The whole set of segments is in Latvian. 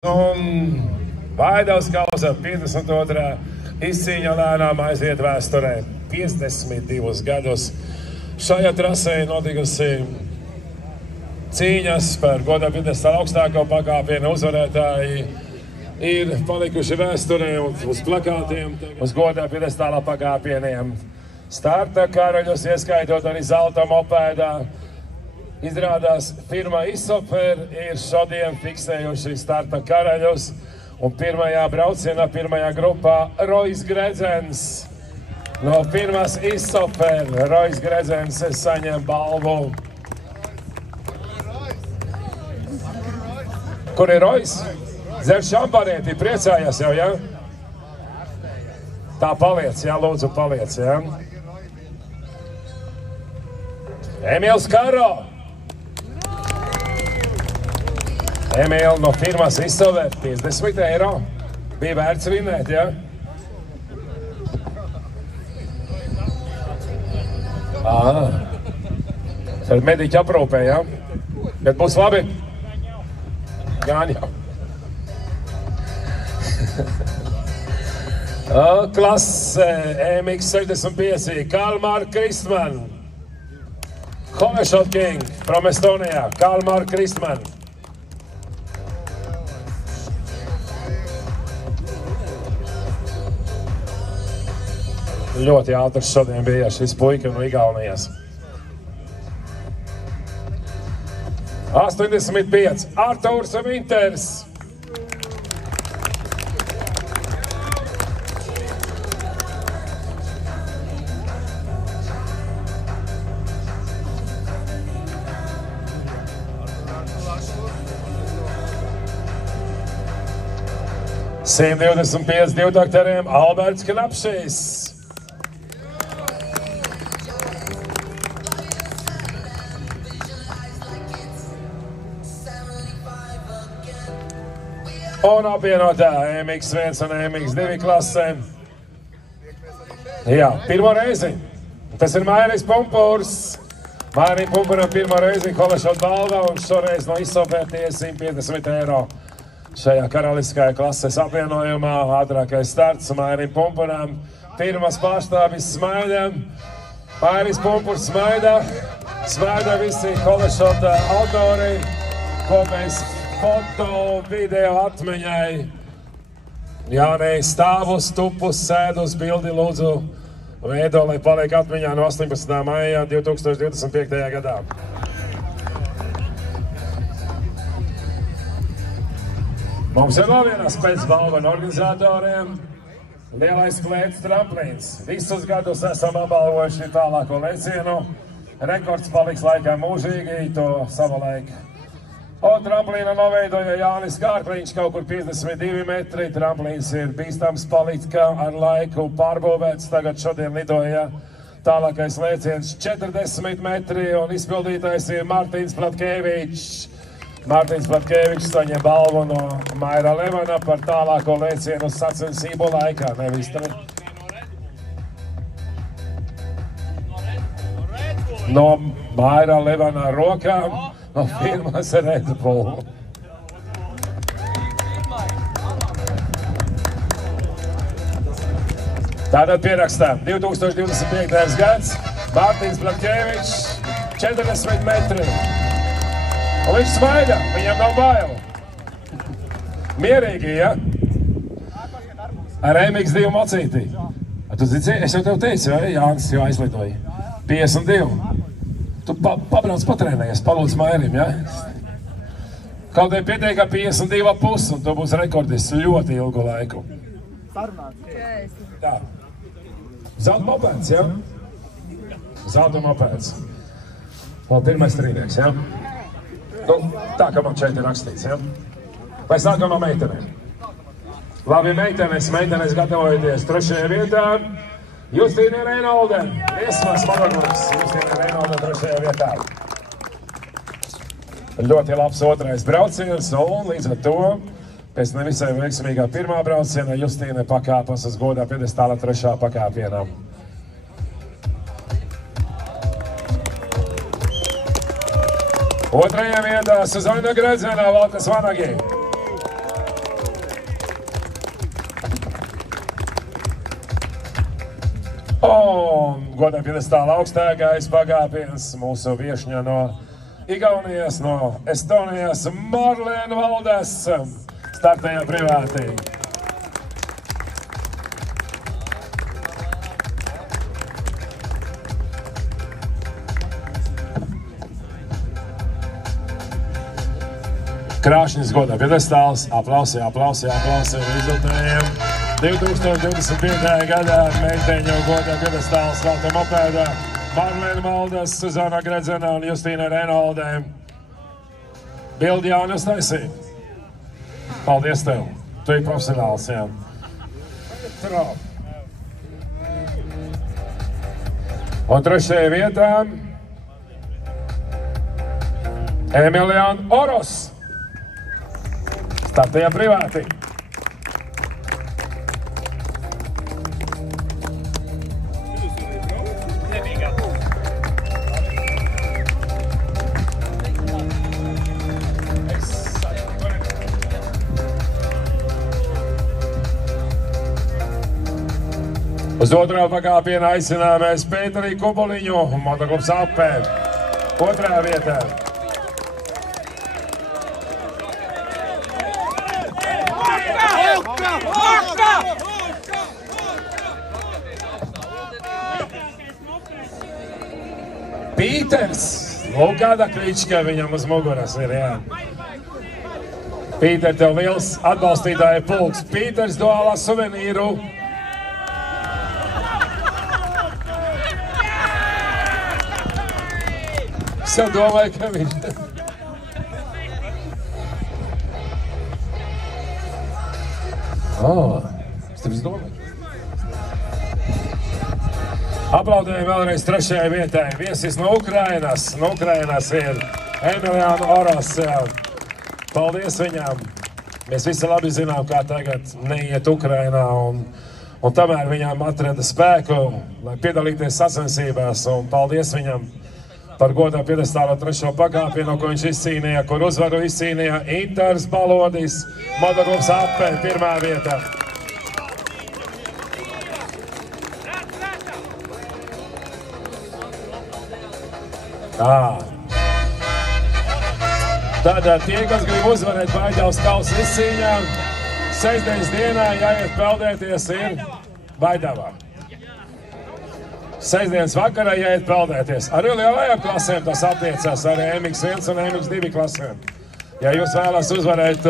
Un Vaidavas kausa 52. izcīņa lēnām aiziet vēsturē 52 gadus. Šajā trasē notikusi cīņas par godā piedestāla augstāko pakāpienu. Uzvarētāji ir palikuši vēsturē un uz plakātiem, uz godā piedestāla pakāpieniem. Starta karaļus, ieskaitot arī zelta mopēdā. Izrādās, firma Isopēr ir šodien fiksējuši starta karaļus, un pirmajā braucienā, pirmajā grupā Rojs Gredzens. No firmas Isopēr Rojs Gredzens saņem balvu. Kur ir Rojs? Dzer šampanieti, priecājies jau, ja? Tā paliec, jā, lūdzu, paliec, ja? Emīls Karo. Emīl no firmas Isopēr 50 eiro. Bija vērts vinēt, ja? Tad mediķi aprūpē, ja? Bet būs labi? Gan jau. Klase MX65, Kalmar Kristman. Homeshot King from Estonia, Kalmar Kristman. Ļoti ātrs šodien bija šis puika no Igaunijas. 85, Artūrs Vinters. $125 divtakteriem Alberts Knapšīs. Un apvienotā MX1 un MX2 klasē. Jā, pirmo reizi. Tas ir Mairis Pumpurs. Mairim Pumpuram pirmo reizi Homeshot balva, un šoreiz no Isopēr tie 150 eiro. Šajā karaliskajā klases apvienojumā ātrākais starts Mairim Pumpuram. Pirmas pārstāvis smaida. Mairis Pumpurs smaida. Smaida visi Homeshot autori. Kopējs foto, video atmiņai. Jānei stāvus, tupus, sēdus, bildi lūdzu veido, lai paliek atmiņā no 18. maijā 2025. gadā. Mums ir vēl vienas pēcbalva no organizatoriem. Lielais klēts tramplīns. Visus gadus esam apbalvojuši tālāko lecienu. Rekords paliks laikā mūžīgi, to savulaik. Un tramplīna noveidoja Jānis Kārkliņš, kaut kur 52 metri. Tramplīns ir bīstams palikt, kā ar laiku pārbūvēts. Tagad šodien lidoja tālākais lēciens 40 metri, un izpildītājs ir Mārtiņš Platkēvičs. Mārtiņš Platkēvičs saņem balvu no Maira Levana par tālāko lēcienu sacensību laikā. Nevis tā. No Maira Levana rokām. No firmas Red Bull. Tātad pierakstām 2025. gads, Mārtiņš Platkēvičs, 40 metri. Un viņš smaida, viņam nav bail. Mierīgi, ja? Ar MX2 mocītī. Tu zini, es jau tev teicu, ja? Jānis jau aizlidoja. 52. Tu pabrauc patrenējies, palūdz Mairim, ja? Kaut vai pietiek ar 52,5, un tu būs rekordists ļoti ilgu laiku. Tā. Zelta mopēds, ja? Zelta mopēds. Vēl pirmais trīnieks, ja? Nu, tā, ka man šeit ir rakstīts, ja? Vai sākam no meitenēm? Labi, meitenes gatavojoties trešajā vietā. Justīna Reinolde, Iesmas Madagums, Justīna Reinolde trešajā vietā. Ļoti labs otrais brauciens, un līdz ar to, pēc nevisai veiksmīgā pirmā brauciena, Justīna pakāpas uz godā piedestāla trešā pakāpienā. Otrajā vietā Suzana Gredzena, Valkas Vanagi. godā piedestāla augstākais pagāpiens mūsu viešņa no Igaunijas, no Estonijas, Marlēna Valdes, startēja privātī. Krāšņas godā piedestāls, aplausi iziltējiem. 2025. gadā meiteņu godā piedestāls velta mopēdā Marlēna Valdes, Suzana Gredzena un Justīna Reinolde. Bildi Jāni uztaisīja. Paldies tev. Tu esi profesionāls, jā. Un trešajā vietā Emiliāna Oros. Startēja privāti. Uz otrā pakāpiena aicināmies Pēterī Kubuliņu, motoklubs Apē. Otrā vietā. Pīters, lūk kāda klička viņam uz muguras ir, jā. Pīter, tev liels atbalstītāja pulks. Pīters duālā suvenīru. Es jau domāju, ka viņš... Es domāju. Aplaudējam vēlreiz trešajai vietai. Viesis no Ukrainas. No Ukrainas ir Emiliāna Oros. Paldies viņām. Mēs visi labi zinām, kā tagad neiet Ukrainā. Un tomēr viņām atrada spēku, lai piedalīties sacensībās. Un paldies viņam par godā piedestālo trešo pakāpienu, ko viņš izcīnīja, kur uzvaru izcīnīja Inters Balodis, motoklubs Apē, pirmā vietā. Tātad tie, kas grib uzvarēt Baidavas kausa izcīņā, sestdienas dienā jāiet peldēties ir Baidavā. Sestdienas vakarā jāiet peldēties. Arī lielajām klasēm tas attiecās, arī MX1 un MX2 klasēm. Ja jūs vēlas uzvarēt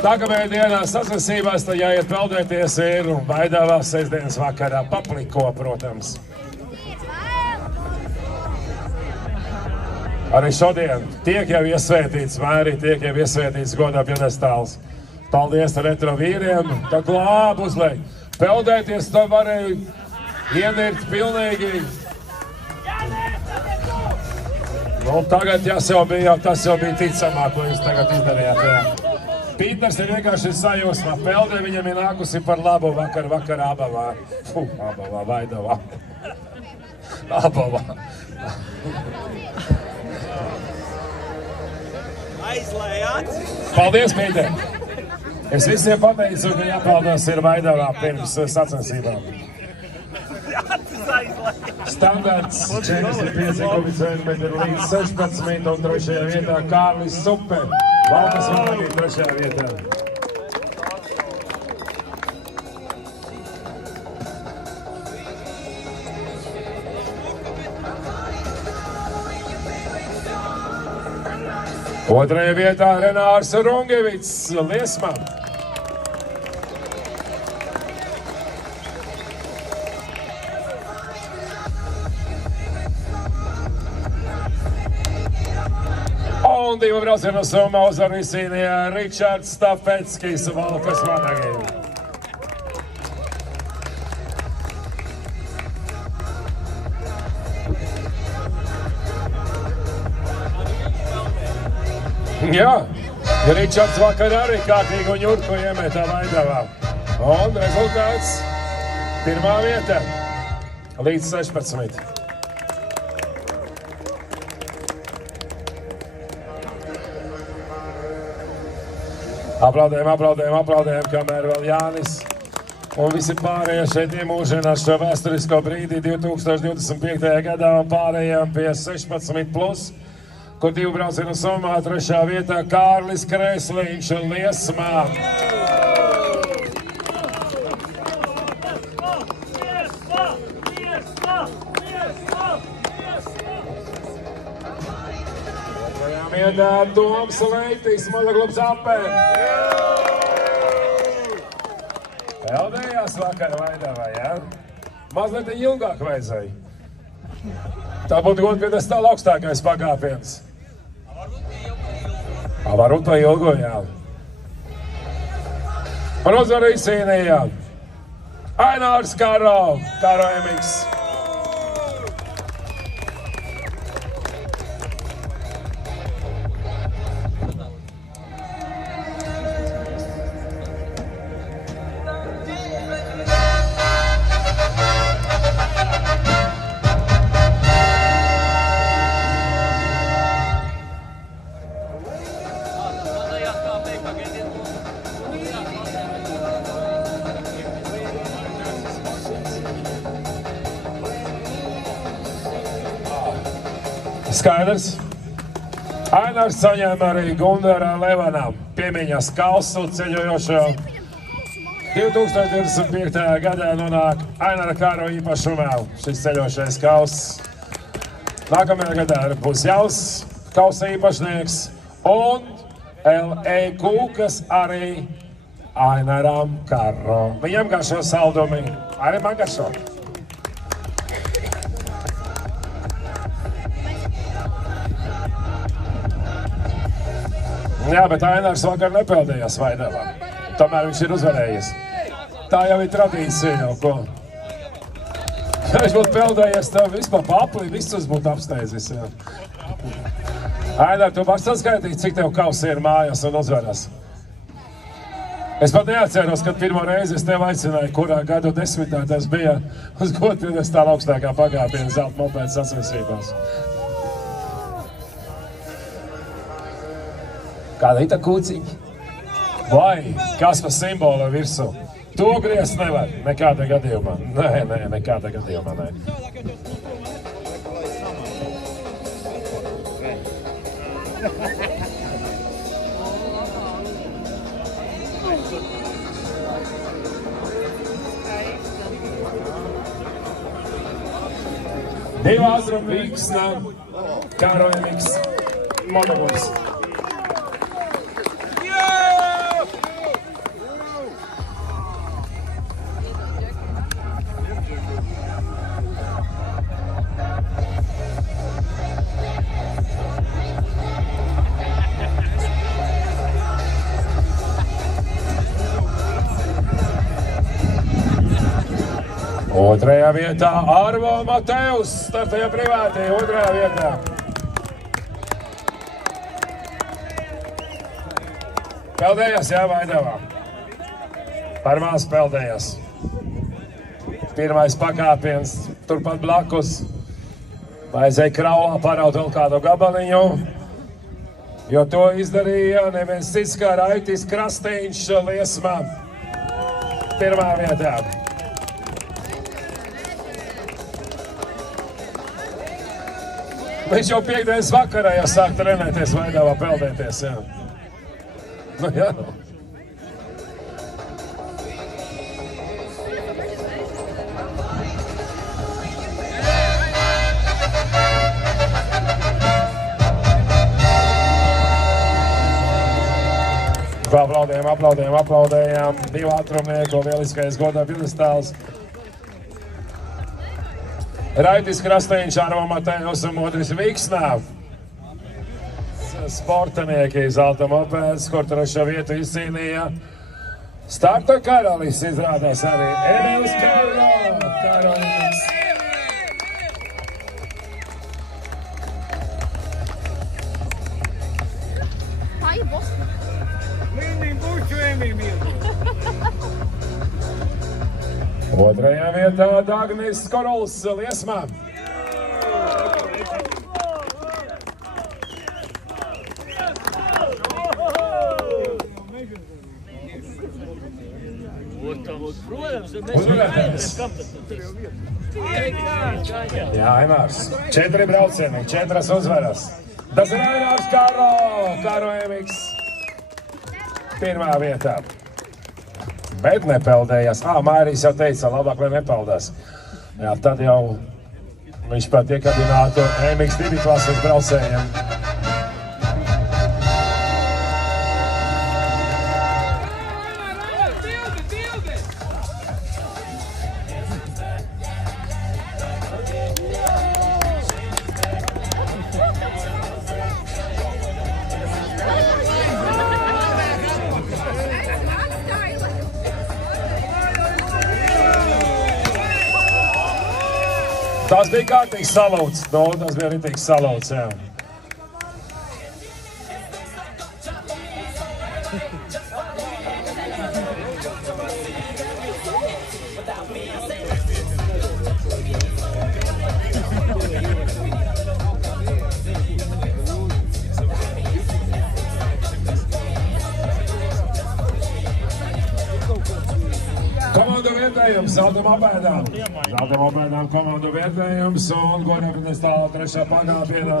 nākamajā dienā sacensībās, tad jāiet peldēties ir Baidavā sestdienas vakarā. Papliko, protams. Arī šodien tiek jau iesvētīts mēri, tiek jau iesvētīts godā piedestāls. Paldies retro vīriem, tā klābu uzliek. Peldēties to varēja ienirt pilnīgi. Nu, tagad tas jau bija ticamāk, ko jūs tagad izdarījāt. Jā. Pīters ir vienkārši sajūsmā. Peldē viņam ir nākusi par labu vakar Abavā. Abavā, Vaidavā. Abavā. Paldies, Pīter! Es visiem pateicu, ka jāpaldās ir Vaidavā pirms sacensībām. Standarts 45 kubicentimetri līdz 16 un trešajā vietā Kārlis Supe. Valkas Vāgi trešajā vietā. Otrajā vietā Renārs Rungevits, Liesmā. Un divu braucienu summā uzvaru izcīnīja Ričards Stafetskis, Valkas Vanagi. Jā, Ričards vakar arī kārtīgu ņurku iemetā Vaidavā. Un rezultāts pirmā vieta līdz 16. Aplaudējam, kamēr vēl Jānis Un visi pārējie šeit iemūžinās šo vēsturisko brīdī 2025. gadā un pārējām pie 16+, kur divu braucienu summā 3. vietā Kārlis Kresliņš un Liesmā. Vietā Toms Leitis, motoklubs Apē. Peldējās vakar Vaidavā, jā? Mazliet ilgāk vajadzēja. Tā būtu godu, ka tas tāl augstākais pakāpiens. Varbūt pa ilgu, jā. Un uzvaru izcīnīja Ainārs Karo MX. Skaidrs. Ainārs saņēma arī Gunara Levanam piemiņas kausu ceļojošo. 2025. gadā nonāk Aināra Karo īpašumā šis ceļošais kauss. Nākamajā gadā būs jauns kausa īpašnieks un LE kūkas arī Aināram Karo. Viņam garšo saldumi, arī man garšo. Jā, bet Ainārs vakar nepeldējās Vaidavā. Tomēr viņš ir uzvarējis. Tā jau ir tradīcija jau, ko. Ja viņš būtu peldējies, tev vispār papli, visus būtu apsteidzis, jā. Ainar, tu varst saskaitīt, cik tev kausi ir mājās un uzvarās? Es pat neatceros, kad pirmo reizi es tev aicināju, kurā gadu 10. tas bija uz godpiedestāla augstākā pakāpiena zelta mopēdas sacensībās. Kāda ir tā kūciņa? Vai, kas pa simbolu virsū? To griezt nevar, nekādā gadījumā. Nē, nekādā gadījumā, nē. Divu ātrumu Viksna, Karo MX, motoklubs. Otrajā vietā Arvo Mateus startēja privātī, otrajā vietā. Peldējās, jā, Vaidavā. Par maz peldējās. Pirmais pakāpiens, turpat blakus. Vajadzēja Kraulā paraut vēl kādu gabaliņu, jo to izdarīja neviens cits kā Raitis Krasteņš Liesmā. Pirmā vietā. Viņš jau piekdienas vakarā jau sāk trenēties Vaidavā peldēties, jā. Nu, jā. Aplaudējām. Divu ātrumnieku, lieliskais godā piedestāls. Raitis Krasteņš, Arvo Mateus un otrs Viksnā. Sportinieki zelta mopēdas, kur trešo vietu izcīnīja. Starta karalis izrādās arī Emīls Karalis. Otrajā vietā Dagnis Korols Liesmā. Uzvarētājs. Jā, Ainārs. 4 braucieni, 4 uzvaras. Tas ir Ainārs Karo Emiks. 1. vietā. Bet nepeldējās. Mairis jau teica, labāk, lai nepeldās. Jā, tad jau viņš pat iekabinātu MX2 klases braucējiem. Tas bija kārtīgs salauts. Tas bija ritīgs salauts, jā. Komandu vietējums, zelta mopēdām. Zelta mopēdām komandu vietējums un godāpinies tālāk 3. pakāpienā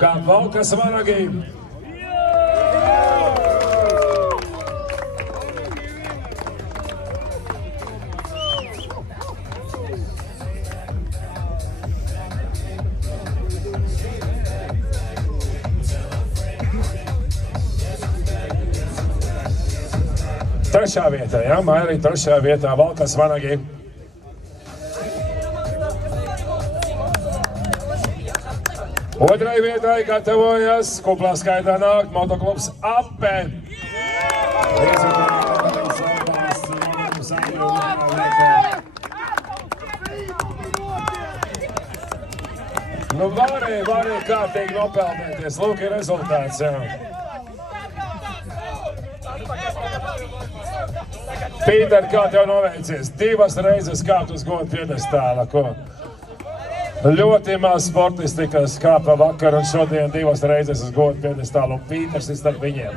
kā Valkas Vanagi. Trešā vietā, jā, Mairī 3. vietā Valkas Vanagi. Otrai vietai gatavojas, kuplā skaitā nāk motoklubs Ape. Nu, varēja kārtīgi nopeldēties. Lūk, ir rezultāts, jā. Pīter, kā tev noveicies? 2 reizes kāpt uz godu piedestāla, ko? Ļoti maz sportisti, kas kāpa vakar un šodien 2 reizes uz godu piedestālu, un Pīters ir starp viņiem.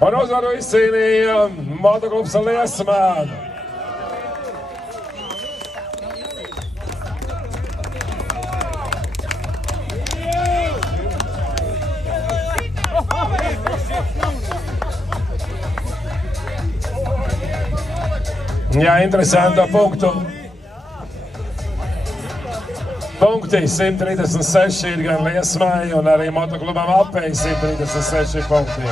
Un uzvaru izcīnīja motoklubs Liesmāna. Jā, interesanta punktu. Punkti 136 ir gan Liesmai un arī motoklubam Apei 136 punkti.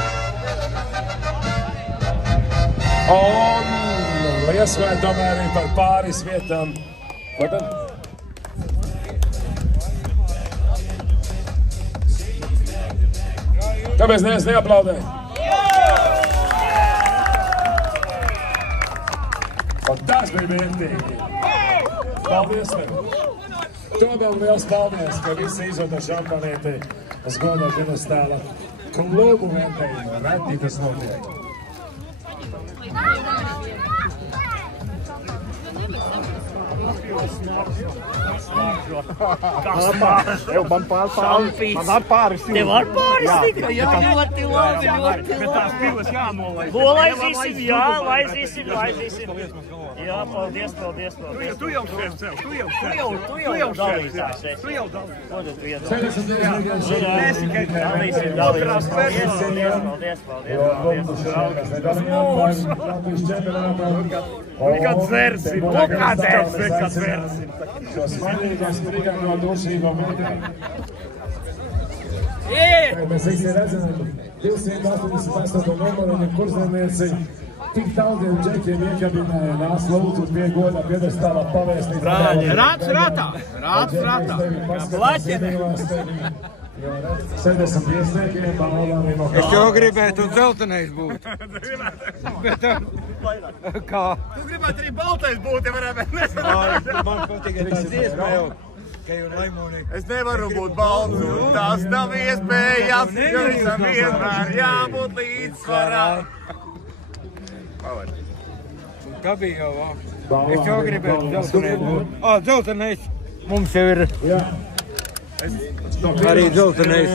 Un Liesmai tomēr ir par pāris vietām. Kāpēc neviens neaplaudē? Un tas bija vērtīgi. Paldies tev. Tomēr liels paldies, ka visi izvada šampanieti uz godā piedestāla klubu vērtējumu. Reti tas notiek. Tev man pāris. Man ar pāris. Tev ar pāris tikai? Jā, ļoti labi, ļoti Bet tās pilas jānolaist. Nolaisīsim, jā, laisīsim. Jā, paldies. Tu jau šeit sev, tu jau dalīsies. Tu jau dalīsies. Ko tu iedalīsies? Kad zversim, kad zversim. Šo smaidīgās brigāno dušīgo metriem. Mēs visi redzam 288 numuru kursnieci. Tik daudziem džekiem iekabināja nās lūdzu pie godā piedestālā pavēstīt. Rāds ratā. Plaķene. 70 piesniekiem, balvām no kā. Es jau gribētu dzeltenais būt. Bet kā? Tu gribētu arī baltais būt, ja varētu, bet nesanāk. Man patīk tāds iespēja, ka jau laimūnī. Es nevaru būt balts, tas nav iespējams, jo visam vienmēr jābūt līdzsvarā. Kā bija jau? Es jau gribētu dzeltenais būt. Dzeltenais mums jau ir. Jā. Arī dzeltenais.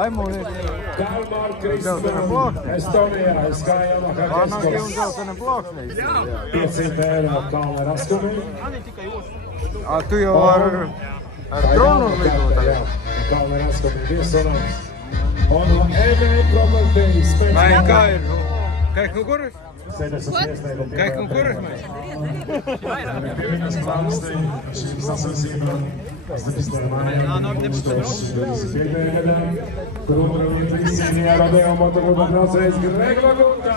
Kalmar Kristman, Estonijā, izskājām, kā Keskos. 500 eiro Kalna Raskumī. Tu jau ar dronu lidot? Jā, Kalna Raskumī viesunāms. Un no EVM Properties pēc... Vai kā ir? Как конкурс? Как Как конкурс mēs? Pievienojas valstī šīm sasaucībām 18. mājā 2025. gadā, kur otru vietu izcīnīja Rodeo motociklu braucējs Greg Lagunta.